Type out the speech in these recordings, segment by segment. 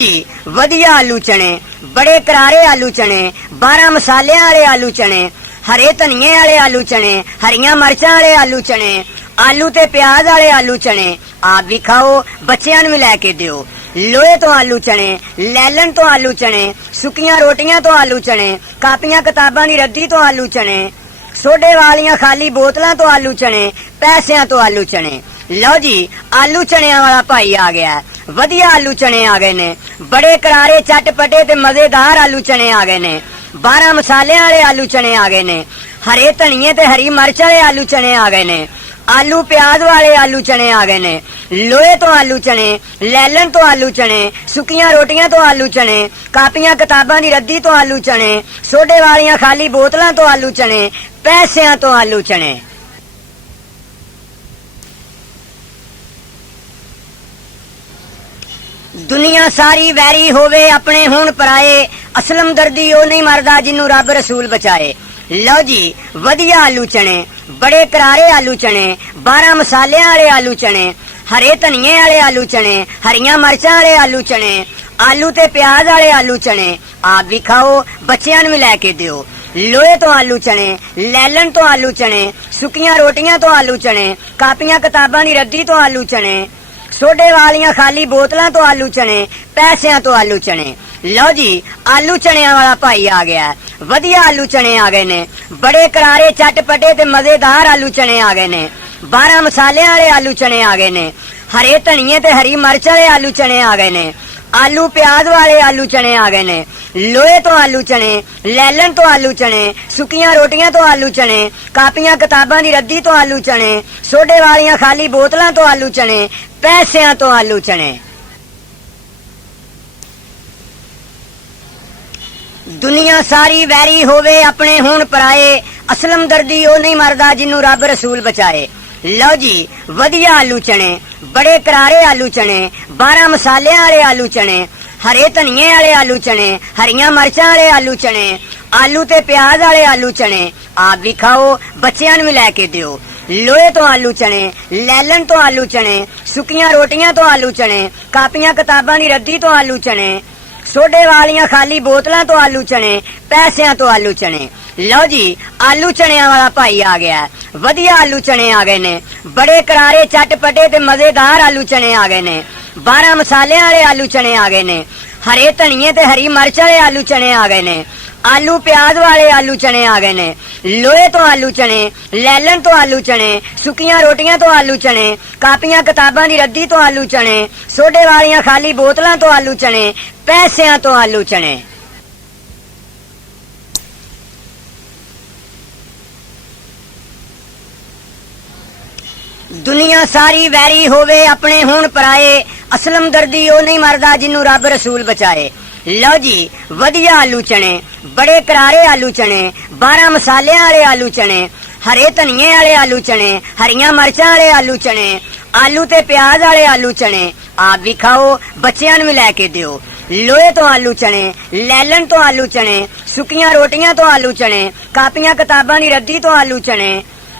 जी वधिया आलू चने, बड़े करारे आलू चने, 12 मसालियां वाले आलू चने, हरे धनिए वाले आलू चने, हरियां मरचां वाले आलू चने, आलू ते प्याज वाले आलू चने। आप भी खाओ, बच्चियां नूं भी लैके दिओ। लोहे तो आलू चने, लैलन तो आलू चने, सुक्कियां रोटियां तो आलू चने, कापियां किताबां दी रद्दी तो आलू चने, सोडे वालियां खाली बोतलां तो आलू चने, पैसियां तो आलू चने। लो जी आलू चनिया वाला भाई आ गया है। वधिया आलू चने आ गए ने, बड़े करारे चटपटे ते मजेदार आलू चने आ गए ने, 12 मसालियां वाले आलू चने आ गए ने, हरे धनिए ते हरी मिर्च वाले आलू चने आ गए ने, आलू प्याज वाले आलू चने आ गए ने, लोहे तो आलू चने, लैलन तो आलू चने, सुक्कियां रोटियां तो आलू चने, कापियां किताबां दी रद्दी तो आलू चने, सोडे वालियां खाली बोतलां तो आलू चने, पैसियां तो आलू चने। दुनिया सारी वैरी होवे अपने हुण पराए, असलम दर्दी ओ नहीं मरदा जिन्नू रब रसूल बचाए। लो जी वधिया आलू चने, बड़े करारे आलू चने, 12 मसालियां वाले आलू चने, हरे धनिए वाले आलू चने, हरियां मरचां वाले आलू चने, आलू ते प्याज वाले आलू चने। आप भी खाओ, बच्चियां नूं भी लैके दिओ। लोहे तो आलू चने, लैलन तो आलू चने, सुक्कियां रोटियां तो आलू चने, कापियां किताबां दी रद्दी तो आलू चने, सोडे वालियां खाली बोतलां तो आलू चने, पैसियां तो आलू चने। लो जी आलू चनिया वाला भाई आ गया है। वधिया आलू चने आ गए ने, बड़े करारे चटपटे ते मजेदार आलू चने आ गए ने, 12 मसालियां वाले आलू चने आ गए ने, हरे धनिए ते हरी मिर्च वाले आलू चने आ गए ने, आलू प्याज वाले आलू चने आ गए ने, लोहे तो आलू चने, लैलन तो आलू चने, सुक्कियां रोटियां तो आलू चने, कापियां किताबां दी रद्दी तो आलू चने, सोडे वालियां खाली बोतलां तो आलू चने, पैसियां तो आलू चने। दुनिया सारी वैरी होवे अपने हुण पराए, असलम दर्दी ओ नहीं मरदा जिन्नू रब रसूल बचाए। लो जी वधिया आलू चने, बड़े करारे आलू चने, 12 मसालियां वाले आलू चने, हरे धनिए वाले आलू चने, हरियां मरचां वाले आलू चने, आलू ते प्याज वाले आलू चने। आप भी खाओ, बच्चियां नूं भी लैके दिओ। लोहे तो आलू चने, लैलन तो आलू चने, सुक्कियां रोटियां तो आलू चने, कापियां किताबां दी रद्दी तो आलू चने, सोडे वालियां खाली बोतलां तो आलू चने, पैसियां तो आलू चने। लो जी आलू चनिया वाला भाई आ गया है। वधिया आलू चने आ गए ने, बड़े करारे चटपटे ते मजेदार आलू चने आ गए ने, 12 मसालियां वाले आलू चने आ गए ने, हरे धनिए ते हरी मिर्च वाले आलू चने आ गए ने, आलू प्याज वाले आलू चने आ गए ने, लोहे तो आलू चने, लैलन तो आलू चने, सुक्कियां रोटियां तो आलू चने, कापियां किताबां दी रद्दी तो आलू चने, सोडे वालियां खाली बोतलां तो आलू चने, पैसियां तो आलू चने। दुनिया सारी वैरी होवे अपने हुण पराए, असलम दर्दी ओ नहीं मरदा जिन्नू रब रसूल बचाए। लो जी वधिया आलू चने, बड़े करारे आलू चने, 12 मसालियां वाले आलू चने, हरे धनिए वाले आलू चने, हरियां मरचां वाले आलू चने, आलू ते प्याज वाले आलू चने। आप भी खाओ, बच्चियां नूं भी लैके दिओ। लोहे तो आलू चने, लैलन तो आलू चने, सुक्कियां रोटियां तो आलू चने, कापियां किताबां दी रद्दी तो आलू चने,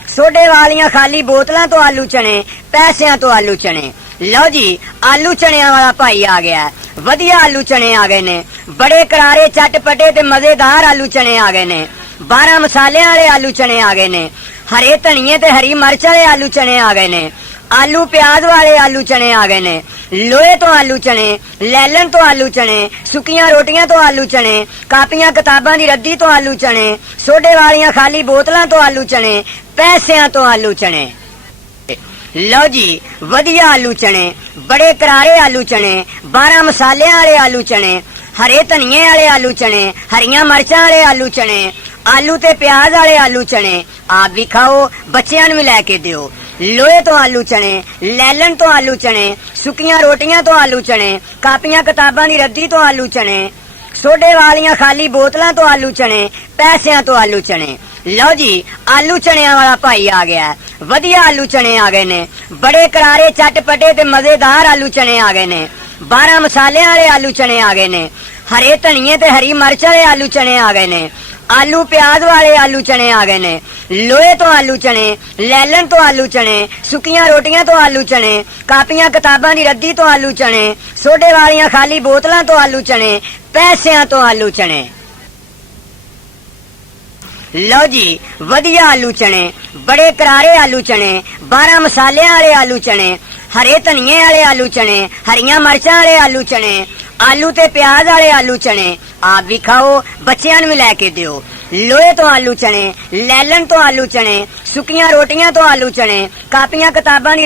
सोडे वालियां खाली बोतलां तो आलू चने, पैसियां तो आलू चने। लो जी आलू चनिया वाला भाई आ गया है। वधिया आलू चने आ गए ने, बड़े करारे चटपटे ते मजेदार आलू चने आ गए ने, 12 मसालियां वाले आलू चने आ गए ने, हरे धनिए ते हरी मिर्च वाले आलू चने आ गए ने, आलू प्याज वाले आलू चने आ गए ने, लोहे तो आलू चने, लैलन तो आलू चने, सुक्कियां रोटियां तो आलू चने, कापियां किताबां दी रद्दी तो आलू चने, सोडे वालियां खाली बोतलां तो आलू चने, पैसियां तो आलू चने। लो जी वधिया आलू चने, बड़े करारे आलू चने, 12 मसालियां वाले आलू चने, हरे धनिए वाले आलू चने, हरियां मरचां वाले आलू चने, आलू ते प्याज वाले आलू चने। आप भी खाओ, बच्चियां नूं भी लैके दिओ। लोहे तो आलू चने, लैलन तो आलू चने, सुक्कियां रोटियां तो आलू चने, कापियां किताबां दी रद्दी तो आलू चने, सोडे वालियां खाली बोतलां तो आलू चने, पैसियां तो आलू चने। लो जी आलू चनिया वाला भाई आ गया है। वधिया आलू चने आ गए ने, बड़े करारे चटपटे ते मजेदार आलू चने आ गए ने, 12 मसालियां वाले आलू चने आ गए ने, हरे धनिए ते हरी मिर्च वाले आलू चने आ गए ने, ਆਲੂ ਪਿਆਜ਼ ਵਾਲੇ ਆਲੂ ਚਣੇ ਆ ਗਏ ਨੇ, ਲੋਹੇ ਤੋਂ ਆਲੂ ਚਣੇ, ਲੈਲਨ ਤੋਂ ਆਲੂ ਚਣੇ, ਸੁੱਕੀਆਂ ਰੋਟੀਆਂ ਤੋਂ ਆਲੂ ਚਣੇ, ਕਾਪੀਆਂ ਕਿਤਾਬਾਂ ਦੀ ਰੱਦੀ ਤੋਂ ਆਲੂ ਚਣੇ, ਸੋਡੇ ਵਾਲੀਆਂ ਖਾਲੀ ਬੋਤਲਾਂ ਤੋਂ ਆਲੂ ਚਣੇ, ਪੈਸਿਆਂ ਤੋਂ ਆਲੂ ਚਣੇ। ਲਓ ਜੀ, ਵਧੀਆ ਆਲੂ ਚਣੇ, ਬੜੇ ਕਰਾਰੇ ਆਲੂ ਚਣੇ, 12 ਮਸਾਲਿਆਂ ਵਾਲੇ ਆਲੂ ਚਣੇ, ਹਰੇ ਧਨੀਏ ਵਾਲੇ ਆਲੂ ਚਣੇ, ਹਰੀਆਂ ਮਿਰਚਾਂ ਵਾਲੇ ਆਲੂ ਚਣੇ, ਆਲੂ ਤੇ ਪਿਆਜ਼ ਵਾਲੇ ਆਲੂ ਚਣੇ। ਆਪ ਵੀ ਖਾਓ, ਬੱਚਿਆਂ ਨੂੰ ਵੀ ਲੈ ਕੇ ਦਿਓ। ਲੋਹੇ ਤੋਂ ਆਲੂ ਚਣੇ, ਲੈਲਨ ਤੋਂ ਆਲੂ ਚਣੇ, ਸੁੱਕੀਆਂ ਰੋਟੀਆਂ ਤੋਂ ਆਲੂ ਚਣੇ, ਕਾਪੀਆਂ ਕਿਤਾਬਾਂ ਦੀ